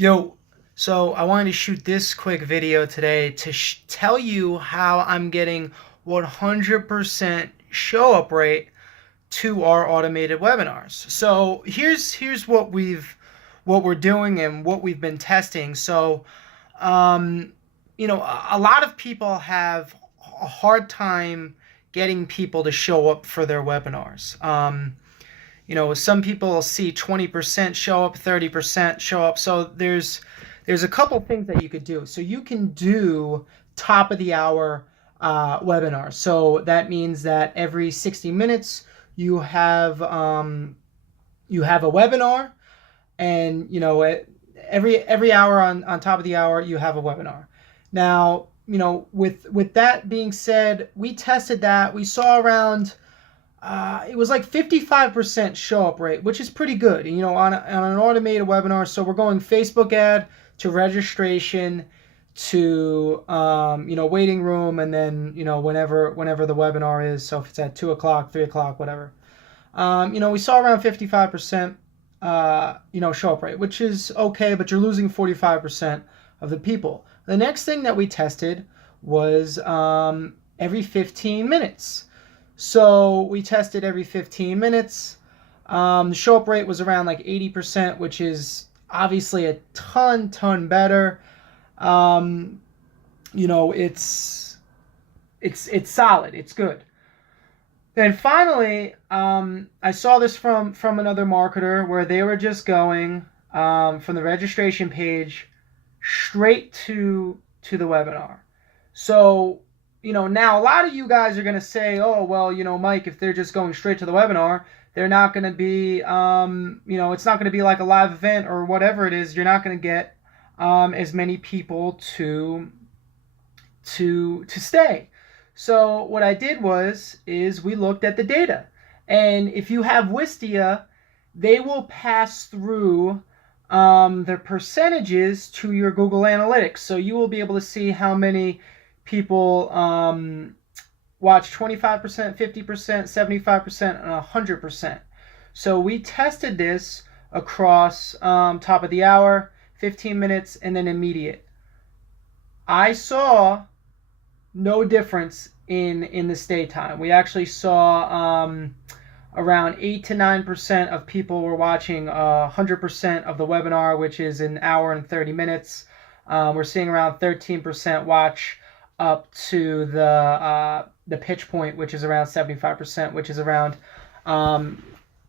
Yo, so I wanted to shoot this quick video today to tell you how I'm getting 100% show up rate to our automated webinars. So here's what we're doing and what we've been testing. So um, a lot of people have a hard time getting people to show up for their webinars. Some people see 20% show up, 30% show up. So there's a couple things that you could do. So you can do top of the hour webinars. So that means that every 60 minutes you have a webinar, and every hour on top of the hour you have a webinar. Now, with that being said, we tested that. We saw around it was like 55% show up rate, which is pretty good, on an automated webinar. So we're going Facebook ad to registration to, waiting room, and then, whenever the webinar is. So if it's at 2 o'clock, 3 o'clock, whatever. We saw around 55%, show up rate, which is okay, but you're losing 45% of the people. The next thing that we tested was every 15 minutes. So we tested every 15 minutes. The show up rate was around like 80%, which is obviously a ton better. It's solid. It's good. Then finally, I saw this from another marketer where they were just going from the registration page straight to the webinar. So now a lot of you guys are going to say, oh, well, Mike, if they're just going straight to the webinar, they're not going to be, it's not going to be like a live event or whatever it is. You're not going to get as many people to stay. So what I did is we looked at the data. And if you have Wistia, they will pass through their percentages to your Google Analytics. So you will be able to see how many people watch 25%, 50%, 75%, and 100%. So we tested this across top of the hour, 15 minutes, and then immediate. I saw no difference in the stay time. We actually saw around 8 to 9% of people were watching 100% of the webinar, which is an hour and 30 minutes. We're seeing around 13% watch up to the pitch point, which is around 75%, which is around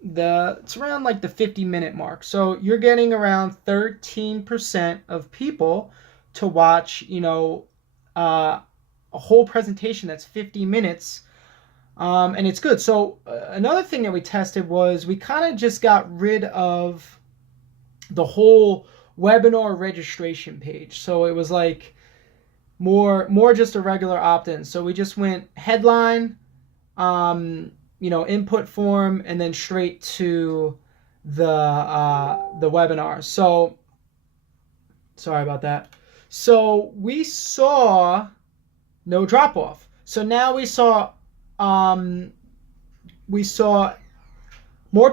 it's around like the 50-minute mark. So you're getting around 13% of people to watch, a whole presentation that's 50 minutes, and it's good. So another thing that we tested was we kind of just got rid of the whole webinar registration page. So it was like more just a regular opt-in. So we just went headline, input form, and then straight to the webinar. So sorry about that. So we saw no drop off. So now we saw more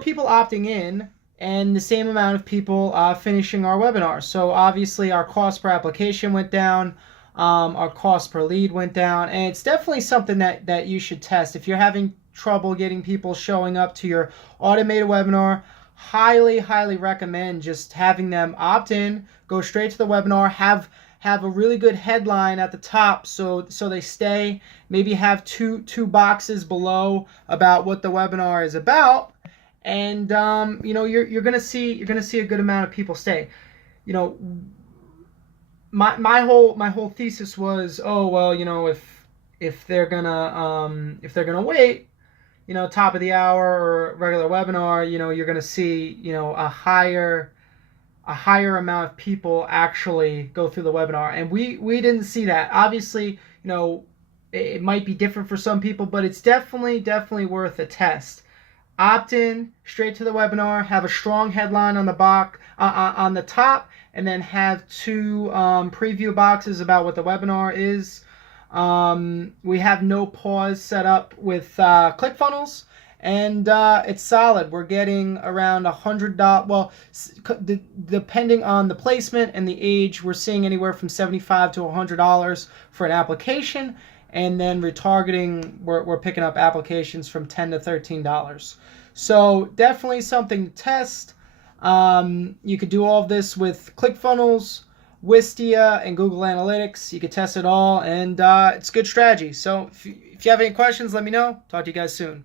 people opting in and the same amount of people finishing our webinar. So obviously our cost per application went down, our cost per lead went down, and it's definitely something that you should test. If you're having trouble getting people showing up to your automated webinar, highly recommend just having them opt in, go straight to the webinar, have a really good headline at the top so they stay. Maybe have two boxes below about what the webinar is about, and you're gonna see a good amount of people stay. My whole thesis was, oh well, if they're gonna wait, top of the hour or regular webinar, you're gonna see a higher amount of people actually go through the webinar. And we didn't see that. Obviously, it might be different for some people, but it's definitely worth a test. Opt in straight to the webinar, have a strong headline on the on the top, and then have two preview boxes about what the webinar is. We have no pause set up with ClickFunnels, and it's solid. We're getting around $100. Well, depending on the placement and the age, we're seeing anywhere from $75 to $100 for an application, and then retargeting, we're picking up applications from $10 to $13. So definitely something to test. You could do all of this with ClickFunnels, Wistia, and Google Analytics. You could test it all, and it's good strategy. So if you have any questions, let me know. Talk to you guys soon.